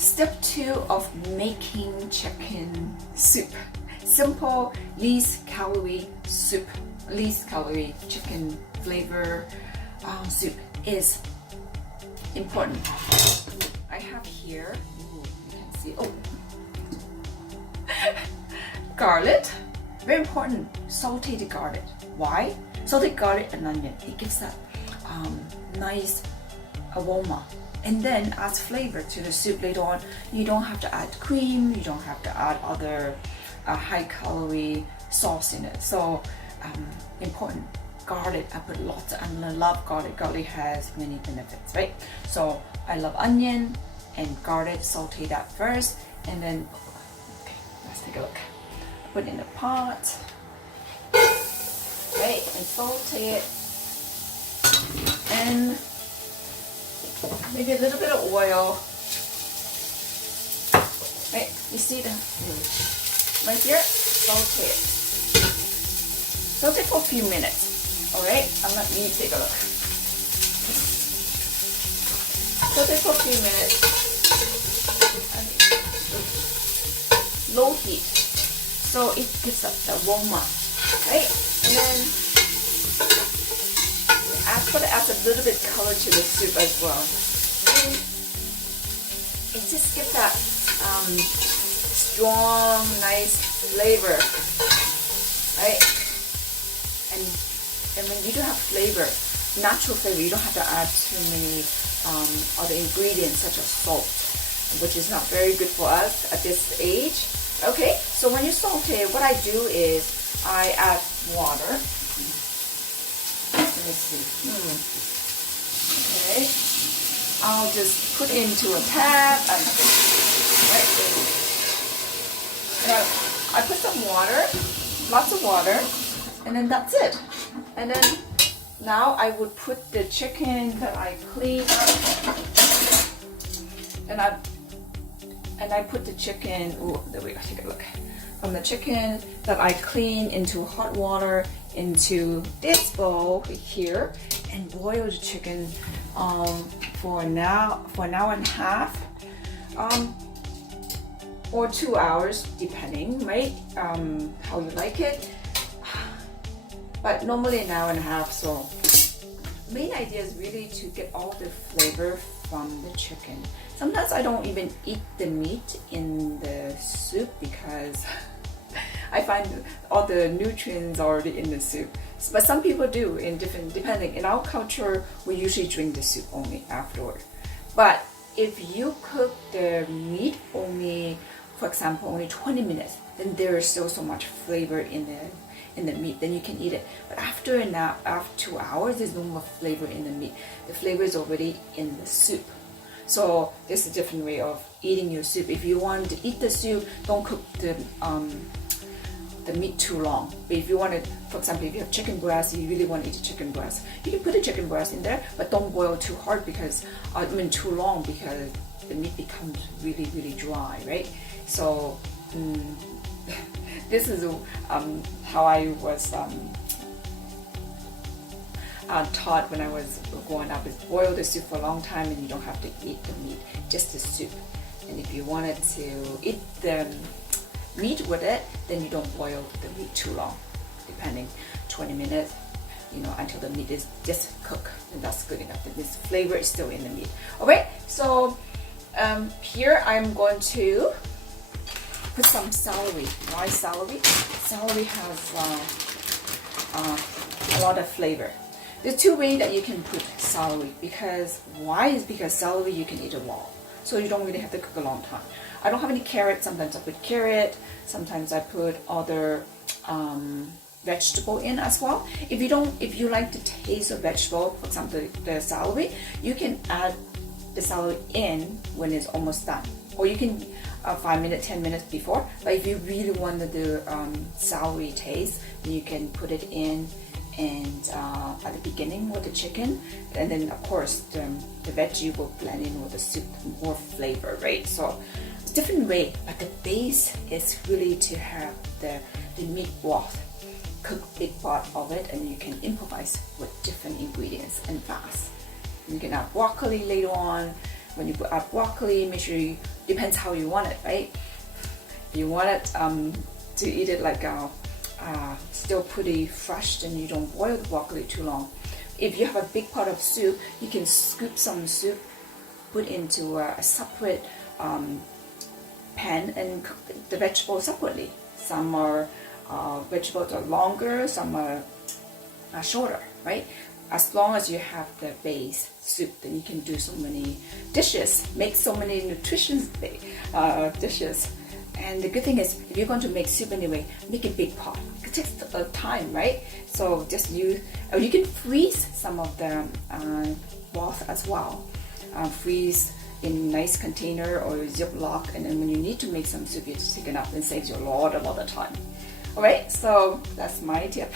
Step 2 of making chicken soup. Simple, least calorie soup, least calorie chicken flavor soup is important. I have here, ooh, you can see, garlic, very important, sauteed garlic. Why? Sauteed garlic and onion, it gives that nice aroma and then adds flavor to the soup later on. You don't have to add cream, you don't have to add other high calorie sauce in it. So important. Garlic, I put lots, and I love garlic. Garlic has many benefits, right? So I love onion and garlic. Saute that first, and then okay, let's take a look. Put it in a pot, right, and saute it, and maybe a little bit of oil. Right, you see the right here. Saute it. Saute for a few minutes. Alright, and let me take a look. Saute for a few minutes. Low heat. So it gives up the aroma. Right? And then adds a little bit color to the soup as well. And it just gives that strong, nice flavor. Right? And when you do have flavor, natural flavor, you don't have to add too many other ingredients such as salt, which is not very good for us at this age. Okay, so when you saute, what I do is I add water. Let me see. Okay, I'll just put into a tab and I put some water, lots of water, and then that's it. And then now I would put the chicken that I cleaned, and I put the chicken. Oh, there we go. Take a look. From the chicken that I cleaned into hot water into this bowl here, and boil the chicken for an hour and a half, or 2 hours, depending, right? How you like it. But normally an hour and a half. So main idea is really to get all the flavor from the chicken. Sometimes I don't even eat the meat in the soup because I find all the nutrients already in the soup. But some people do in depending. In our culture, we usually drink the soup only afterward. But if you cook the meat only, for example, only 20 minutes, then there is still so much flavor in the meat, then you can eat it. But after 2 hours, there's no more flavor in the meat. The flavor is already in the soup. So there's a different way of eating your soup. If you want to eat the soup, don't cook the meat too long. But if you want to, for example, if you have chicken breast, you really want to eat the chicken breast, you can put the chicken breast in there, but don't boil too hard because too long, because the meat becomes really, really dry, right? So this is how I was taught when I was growing up, is boil the soup for a long time and you don't have to eat the meat, just the soup. And if you wanted to eat the meat with it, then you don't boil the meat too long, depending, 20 minutes, until the meat is just cooked, and that's good enough. This flavor is still in the meat. Okay, so here I'm going to put some celery, dry celery. Celery has a lot of flavor. There's two ways that you can put celery. Because celery you can eat it raw, so you don't really have to cook a long time. I don't have any carrot. Sometimes I put carrot. Sometimes I put other vegetable in as well. If you like the taste of vegetable, for example the celery, you can add the celery in when it's almost done, or you can 5 minutes, 10 minutes before. But if you really want the celery taste, then you can put it in and at the beginning with the chicken, and then of course the veggie will blend in with the soup, more flavor, right? So it's a different way, but the base is really to have the meat broth, cook big part of it, and you can improvise with different ingredients and fast. You can add broccoli later on, when you put out broccoli, make sure you, depends how you want it, right? If you want it to eat it like still pretty fresh, then you don't boil the broccoli too long. If you have a big pot of soup, you can scoop some soup, put into a separate pan and cook the vegetables separately. Some are vegetables are longer, some are shorter, right? As long as you have the base soup, then you can do so many dishes, make so many nutritious dishes. And the good thing is, if you're going to make soup anyway, make a big pot. It takes time, right? So just use, or you can freeze some of the broth as well. Freeze in nice container or Ziploc, and then when you need to make some soup, you just take it out and saves you a lot of time. Alright, so that's my tip.